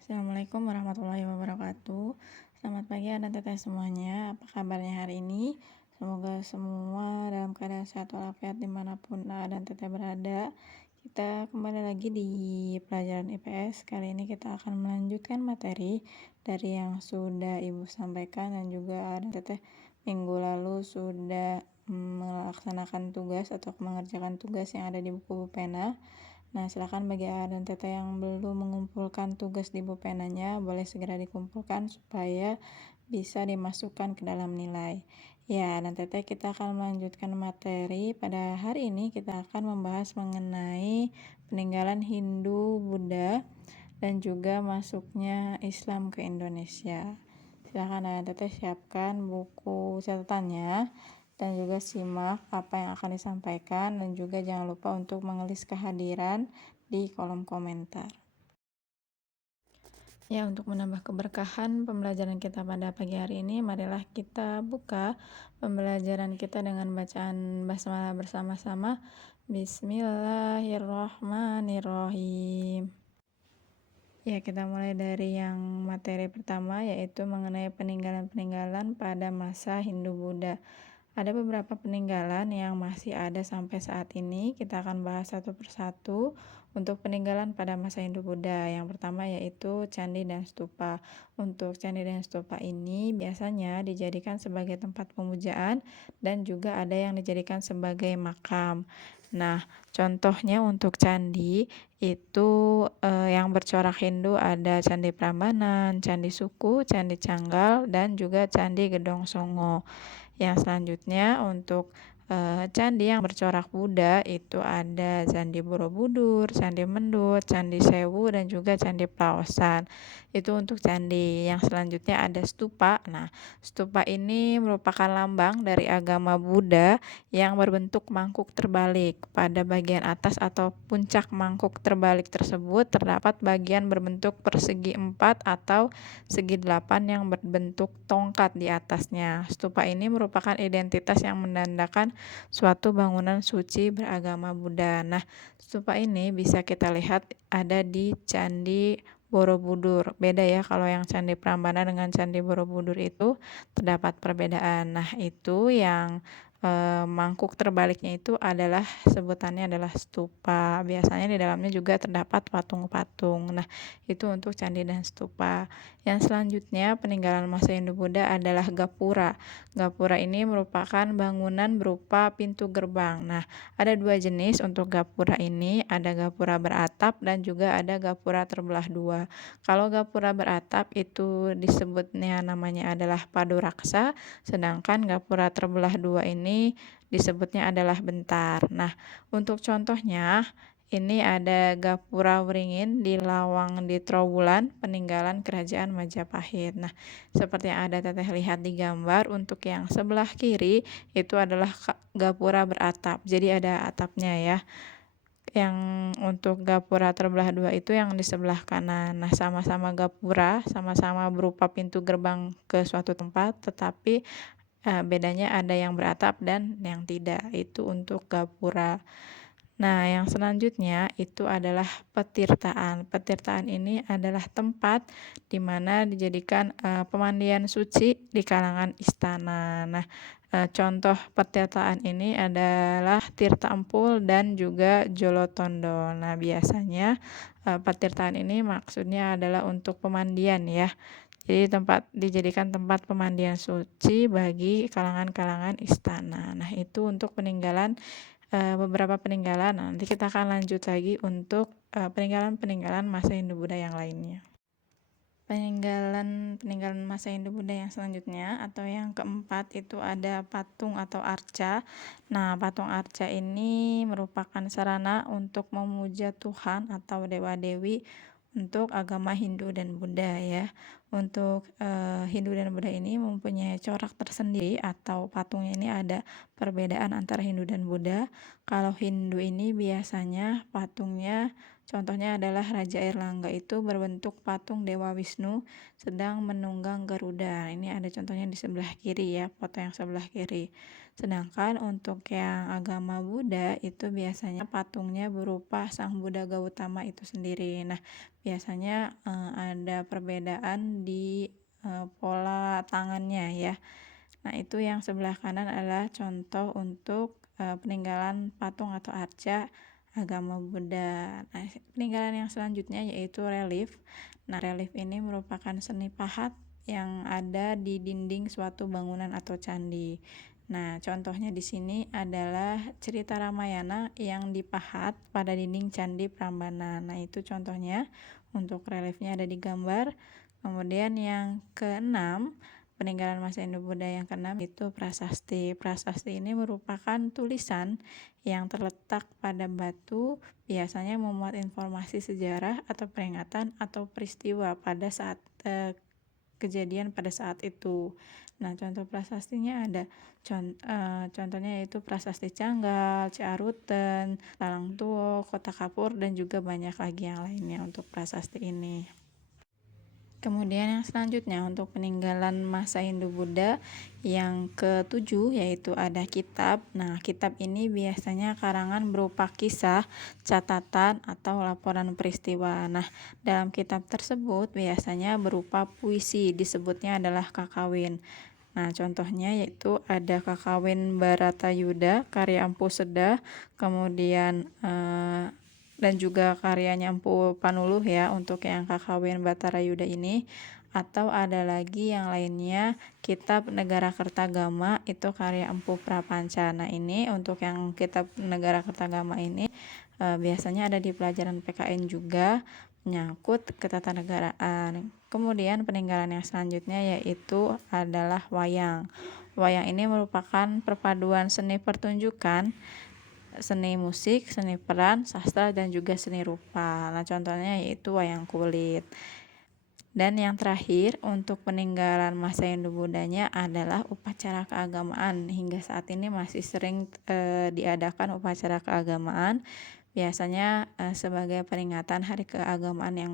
Assalamualaikum warahmatullahi wabarakatuh. Selamat pagi anak teteh semuanya. Apa kabarnya hari ini? Semoga semua dalam keadaan sehat walafiat dimanapun dan teteh berada. Kita kembali lagi di pelajaran IPS. Kali ini kita akan melanjutkan materi dari yang sudah ibu sampaikan dan juga ada teteh minggu lalu sudah melaksanakan tugas atau mengerjakan tugas yang ada di buku pena. Nah, silakan bagi A dan Teteh yang belum mengumpulkan tugas di bupenanya, boleh segera dikumpulkan supaya bisa dimasukkan ke dalam nilai. Ya, dan Teteh kita akan melanjutkan materi. Pada hari ini kita akan membahas mengenai peninggalan Hindu, Buddha, dan juga masuknya Islam ke Indonesia. Silakan dan Teteh siapkan buku catatannya dan juga simak apa yang akan disampaikan dan juga jangan lupa untuk mengelis kehadiran di kolom komentar. Ya, untuk menambah keberkahan pembelajaran kita pada pagi hari ini, marilah kita buka pembelajaran kita dengan bacaan basmalah bersama-sama. Bismillahirrohmanirrohim. Ya, kita mulai dari yang materi pertama, yaitu mengenai peninggalan-peninggalan pada masa Hindu-Buddha. Ada beberapa peninggalan yang masih ada sampai saat ini. Kita akan bahas satu persatu untuk peninggalan pada masa Hindu-Buddha. Yang pertama yaitu candi dan stupa. Untuk candi dan stupa ini biasanya dijadikan sebagai tempat pemujaan dan juga ada yang dijadikan sebagai makam. Nah, contohnya untuk candi itu yang bercorak Hindu ada Candi Prambanan, Candi Suku, Candi Canggal, dan juga Candi Gedong Songo. Yang selanjutnya untuk candi yang bercorak Buddha itu ada Candi Borobudur, Candi Mendut, Candi Sewu, dan juga Candi Plaosan. Itu untuk candi. Yang selanjutnya ada stupa. Nah, stupa ini merupakan lambang dari agama Buddha yang berbentuk mangkuk terbalik. Pada bagian atas atau puncak mangkuk terbalik tersebut terdapat bagian berbentuk persegi 4 atau segi 8 yang berbentuk tongkat di atasnya. Stupa ini merupakan identitas yang menandakan suatu bangunan suci beragama Buddha. Nah, stupa ini bisa kita lihat ada di Candi Borobudur. Beda ya, kalau yang Candi Prambanan dengan Candi Borobudur itu terdapat perbedaan. Nah, itu yang mangkuk terbaliknya itu adalah sebutannya adalah stupa. Biasanya di dalamnya juga terdapat patung-patung. Nah, itu untuk candi dan stupa. Yang selanjutnya peninggalan masa Hindu-Buddha adalah gapura. Gapura ini merupakan bangunan berupa pintu gerbang. Nah, ada dua jenis untuk gapura ini, ada gapura beratap dan juga ada gapura terbelah dua. Kalau gapura beratap itu disebutnya namanya adalah paduraksa, sedangkan gapura terbelah dua ini disebutnya adalah bentar. Nah, untuk contohnya ini ada Gapura Wringin di Lawang di Trowulan, peninggalan kerajaan Majapahit. Nah, seperti yang ada teteh lihat di gambar, untuk yang sebelah kiri itu adalah gapura beratap. Jadi ada atapnya ya. Yang untuk gapura terbelah dua itu yang di sebelah kanan. Nah, sama-sama gapura, sama-sama berupa pintu gerbang ke suatu tempat, tetapi bedanya ada yang beratap dan yang tidak. Itu untuk gapura. Nah, yang selanjutnya itu adalah petirtaan. Petirtaan ini adalah tempat di mana dijadikan pemandian suci di kalangan istana. Nah, contoh petirtaan ini adalah Tirta Empul dan juga Jolotondo. Nah, biasanya petirtaan ini maksudnya adalah untuk pemandian ya. Jadi dijadikan tempat pemandian suci bagi kalangan-kalangan istana. Nah, itu untuk peninggalan beberapa peninggalan. Nanti kita akan lanjut lagi untuk peninggalan-peninggalan masa Hindu-Buddha yang lainnya. Peninggalan masa Hindu-Buddha yang selanjutnya atau yang keempat itu ada patung atau arca. Nah, patung arca ini merupakan sarana untuk memuja Tuhan atau dewa-dewi untuk agama Hindu dan Buddha ya. Untuk Hindu dan Buddha ini mempunyai corak tersendiri atau patungnya ini ada perbedaan antara Hindu dan Buddha. Kalau Hindu ini biasanya patungnya contohnya adalah Raja Airlangga itu berbentuk patung Dewa Wisnu sedang menunggang Garuda. Ini ada contohnya di sebelah kiri ya, foto yang sebelah kiri. Sedangkan untuk yang agama Buddha itu biasanya patungnya berupa Sang Buddha Gautama itu sendiri. Nah, biasanya ada perbedaan di pola tangannya ya. Nah, itu yang sebelah kanan adalah contoh untuk peninggalan patung atau arca agama Buddha. Nah, peninggalan yang selanjutnya yaitu relief. Nah, relief ini merupakan seni pahat yang ada di dinding suatu bangunan atau candi. Nah, contohnya di sini adalah cerita Ramayana yang dipahat pada dinding Candi Prambanan. Nah, itu contohnya untuk reliefnya ada di gambar. Kemudian yang keenam, peninggalan masa Hindu-Buddha yang keenam itu prasasti. Prasasti ini merupakan tulisan yang terletak pada batu, biasanya memuat informasi sejarah atau peringatan atau peristiwa pada saat kejadian pada saat itu. Nah, contoh prasastinya ada contohnya yaitu Prasasti Canggal, Ciaruten, Talang Tuo, Kota Kapur, dan juga banyak lagi yang lainnya untuk prasasti ini. Kemudian yang selanjutnya untuk peninggalan masa Hindu-Buddha yang ketujuh yaitu ada kitab. Nah, kitab ini biasanya karangan berupa kisah, catatan, atau laporan peristiwa. Nah, dalam kitab tersebut biasanya berupa puisi, disebutnya adalah kakawin. Nah, contohnya yaitu ada Kakawin Baratayuda karya Empu Seda, kemudian dan juga karyanya Empu Panuluh ya untuk yang Kakawin Batarayuda ini, atau ada lagi yang lainnya kitab Negara Kertagama itu karya Empu Prapanca. Nah, ini untuk yang kitab Negara Kertagama ini biasanya ada di pelajaran PKN juga, menyangkut ketatanegaraan. Kemudian peninggalan yang selanjutnya yaitu adalah wayang. Wayang ini merupakan perpaduan seni pertunjukan, seni musik, seni peran, sastra, dan juga seni rupa. Nah, contohnya yaitu wayang kulit. Dan yang terakhir untuk peninggalan masa Hindu-Buddhanya adalah upacara keagamaan. Hingga saat ini masih sering diadakan upacara keagamaan, biasanya sebagai peringatan hari keagamaan yang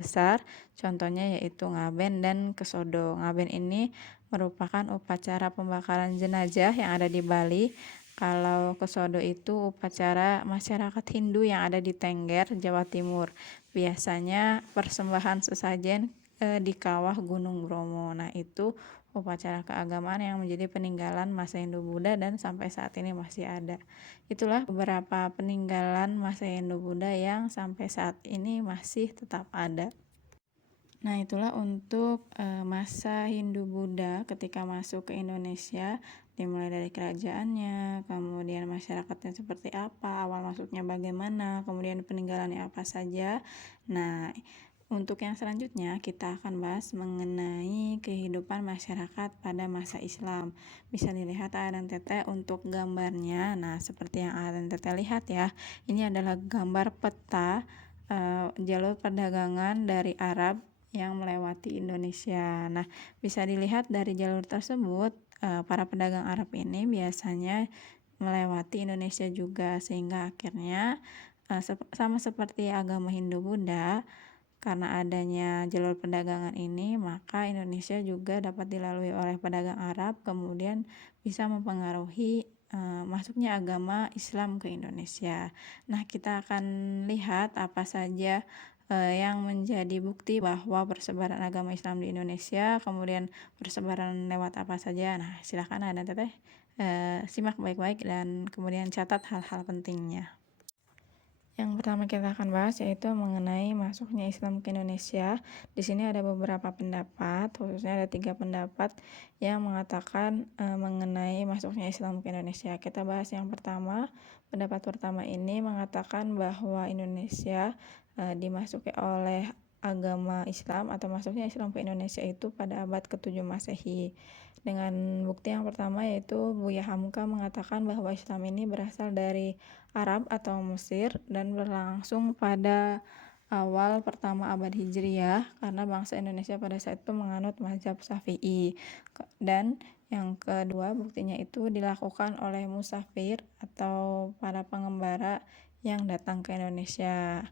besar. Contohnya yaitu Ngaben dan Kesodo. Ngaben ini merupakan upacara pembakaran jenazah yang ada di Bali. Kalau Kesodo itu upacara masyarakat Hindu yang ada di Tengger, Jawa Timur. Biasanya persembahan sesajen di kawah Gunung Bromo. Nah, itu upacara keagamaan yang menjadi peninggalan masa Hindu-Buddha dan sampai saat ini masih ada. Itulah beberapa peninggalan masa Hindu-Buddha yang sampai saat ini masih tetap ada. Nah, itulah untuk masa Hindu-Buddha ketika masuk ke Indonesia, dimulai dari kerajaannya, kemudian masyarakatnya seperti apa, awal masuknya bagaimana, kemudian peninggalannya apa saja. Nah, untuk yang selanjutnya kita akan bahas mengenai kehidupan masyarakat pada masa Islam. Bisa dilihat A dan TT untuk gambarnya. Nah, seperti yang A dan TT lihat ya, ini adalah gambar peta jalur perdagangan dari Arab yang melewati Indonesia. Nah, bisa dilihat dari jalur tersebut, para pedagang Arab ini biasanya melewati Indonesia juga, sehingga akhirnya sama seperti agama Hindu-Buddha, karena adanya jalur perdagangan ini, maka Indonesia juga dapat dilalui oleh pedagang Arab, kemudian bisa mempengaruhi masuknya agama Islam ke Indonesia. Nah, kita akan lihat apa saja yang menjadi bukti bahwa persebaran agama Islam di Indonesia, kemudian persebaran lewat apa saja. Nah, silakan ada teteh simak baik-baik dan kemudian catat hal-hal pentingnya. Yang pertama kita akan bahas yaitu mengenai masuknya Islam ke Indonesia. Di sini ada beberapa pendapat, khususnya ada 3 pendapat yang mengatakan mengenai masuknya Islam ke Indonesia. Kita bahas yang pertama. Pendapat pertama ini mengatakan bahwa Indonesia dimasuki oleh agama Islam atau masuknya Islam ke Indonesia itu pada abad ke-7 Masehi. Dengan bukti yang pertama yaitu Buya Hamka mengatakan bahwa Islam ini berasal dari Arab atau Mesir dan berlangsung pada awal pertama abad Hijriyah karena bangsa Indonesia pada saat itu menganut mazhab Syafi'i. Dan yang kedua, buktinya itu dilakukan oleh musafir atau para pengembara yang datang ke Indonesia.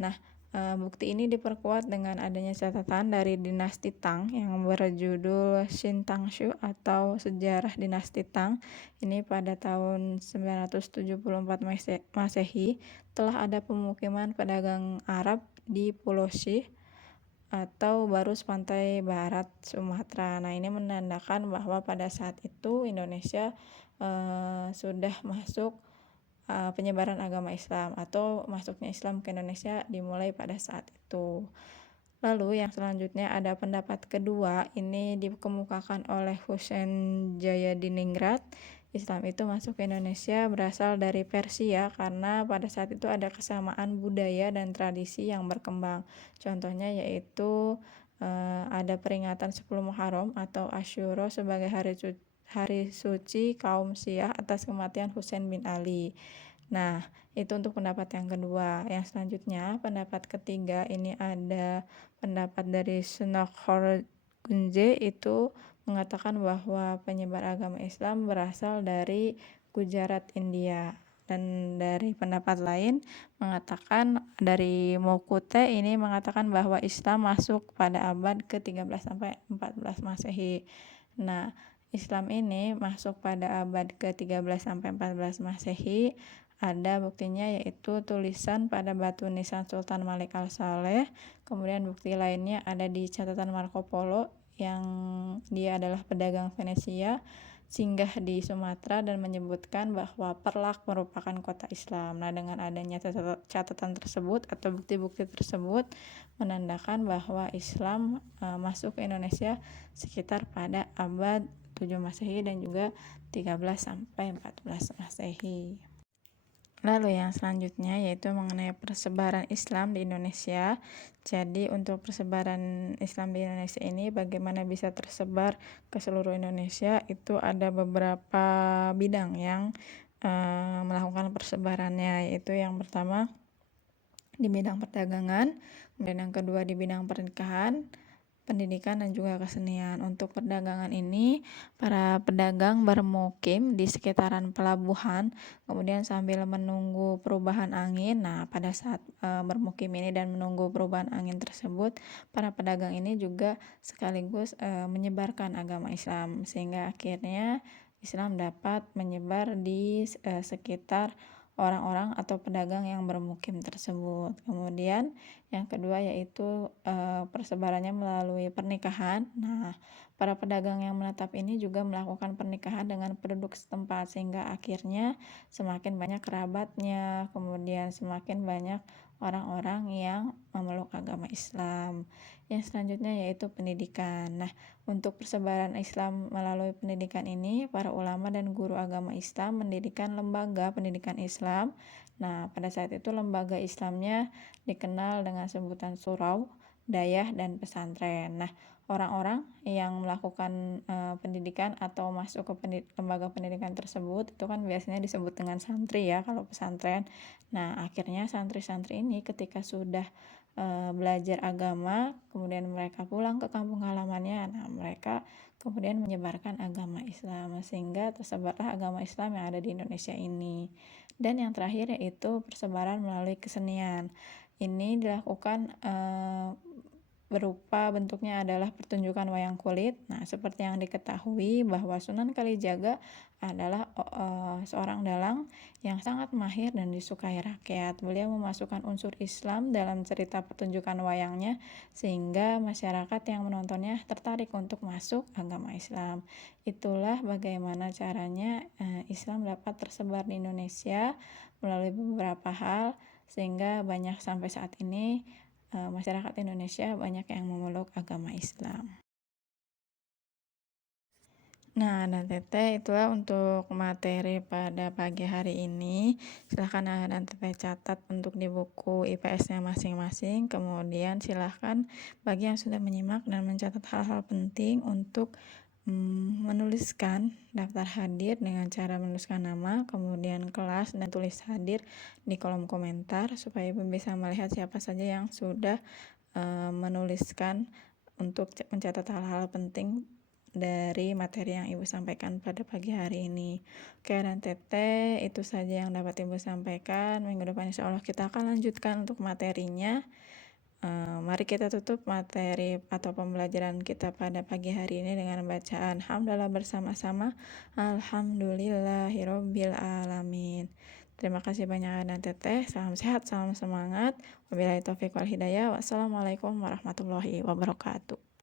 Nah, Bukti ini diperkuat dengan adanya catatan dari dinasti Tang yang berjudul Shin Tangshu atau Sejarah Dinasti Tang. Ini pada tahun 974 Masehi telah ada pemukiman pedagang Arab di Pulau Syih atau Barus pantai barat Sumatera. Nah, ini menandakan bahwa pada saat itu Indonesia sudah masuk penyebaran agama Islam atau masuknya Islam ke Indonesia dimulai pada saat itu. Lalu yang selanjutnya ada pendapat kedua, ini dikemukakan oleh Husain Jayadiningrat. Islam itu masuk ke Indonesia berasal dari Persia karena pada saat itu ada kesamaan budaya dan tradisi yang berkembang. Contohnya yaitu ada peringatan 10 Muharram atau Asyura sebagai hari suci kaum Syiah atas kematian Husain bin Ali. Nah, itu untuk pendapat yang kedua. Yang selanjutnya, pendapat ketiga ini ada pendapat dari Sunakhor Gunje, itu mengatakan bahwa penyebar agama Islam berasal dari Gujarat, India. Dan dari pendapat lain mengatakan dari Mokute ini mengatakan bahwa Islam masuk pada abad ke-13 sampai 14 Masehi. Nah, Islam ini masuk pada abad ke-13 sampai 14 Masehi. Ada buktinya yaitu tulisan pada batu nisan Sultan Malik Al-Saleh. Kemudian bukti lainnya ada di catatan Marco Polo yang dia adalah pedagang Venesia singgah di Sumatera dan menyebutkan bahwa Perlak merupakan kota Islam. Nah, dengan adanya catatan tersebut atau bukti-bukti tersebut menandakan bahwa Islam masuk ke Indonesia sekitar pada abad 7 Masehi dan juga 13 sampai 14 Masehi. Lalu yang selanjutnya yaitu mengenai persebaran Islam di Indonesia. Jadi untuk persebaran Islam di Indonesia ini bagaimana bisa tersebar ke seluruh Indonesia, itu ada beberapa bidang yang melakukan persebarannya, yaitu yang pertama di bidang perdagangan, kemudian yang kedua di bidang pernikahan, pendidikan dan juga kesenian. Untuk perdagangan ini, para pedagang bermukim di sekitaran pelabuhan, kemudian sambil menunggu perubahan angin. Nah, pada saat bermukim ini dan menunggu perubahan angin tersebut, para pedagang ini juga sekaligus menyebarkan agama Islam, sehingga akhirnya Islam dapat menyebar di sekitar orang-orang atau pedagang yang bermukim tersebut. Kemudian yang kedua yaitu persebarannya melalui pernikahan. Nah, para pedagang yang menetap ini juga melakukan pernikahan dengan penduduk setempat sehingga akhirnya semakin banyak kerabatnya, kemudian semakin banyak orang-orang yang memeluk agama Islam. Yang selanjutnya yaitu pendidikan. Nah, untuk persebaran Islam melalui pendidikan ini, para ulama dan guru agama Islam mendirikan lembaga pendidikan Islam. Nah, pada saat itu lembaga Islamnya dikenal dengan sebutan surau, dayah, dan pesantren. Nah, orang-orang yang melakukan pendidikan atau masuk ke lembaga pendidikan tersebut itu kan biasanya disebut dengan santri ya kalau pesantren. Nah, akhirnya santri-santri ini ketika sudah belajar agama, kemudian mereka pulang ke kampung halamannya. Nah, mereka kemudian menyebarkan agama Islam sehingga tersebarlah agama Islam yang ada di Indonesia ini. Dan yang terakhir yaitu persebaran melalui kesenian. Ini dilakukan berupa bentuknya adalah pertunjukan wayang kulit. Nah, seperti yang diketahui bahwa Sunan Kalijaga adalah seorang dalang yang sangat mahir dan disukai rakyat. Beliau memasukkan unsur Islam dalam cerita pertunjukan wayangnya sehingga masyarakat yang menontonnya tertarik untuk masuk agama Islam. Itulah bagaimana caranya Islam dapat tersebar di Indonesia melalui beberapa hal sehingga banyak sampai saat ini masyarakat Indonesia banyak yang memeluk agama Islam. Nah, dan Teteh itulah untuk materi pada pagi hari ini. Silahkan dan Teteh catat untuk di buku IPS-nya masing-masing. Kemudian silahkan bagi yang sudah menyimak dan mencatat hal-hal penting untuk menuliskan daftar hadir dengan cara menuliskan nama, kemudian kelas, dan tulis hadir di kolom komentar supaya Ibu bisa melihat siapa saja yang sudah menuliskan untuk mencatat hal-hal penting dari materi yang Ibu sampaikan pada pagi hari ini. Oke, dan Teteh, itu saja yang dapat Ibu sampaikan. Minggu depan insya Allah kita akan lanjutkan untuk materinya. Mari kita tutup materi atau pembelajaran kita pada pagi hari ini dengan bacaan hamdalah bersama-sama. Alhamdulillahirobbil alamin. Terima kasih banyak dan teteh. Salam sehat, salam semangat. Wabillahi taufiq wal hidayah. Wassalamualaikum warahmatullahi wabarakatuh.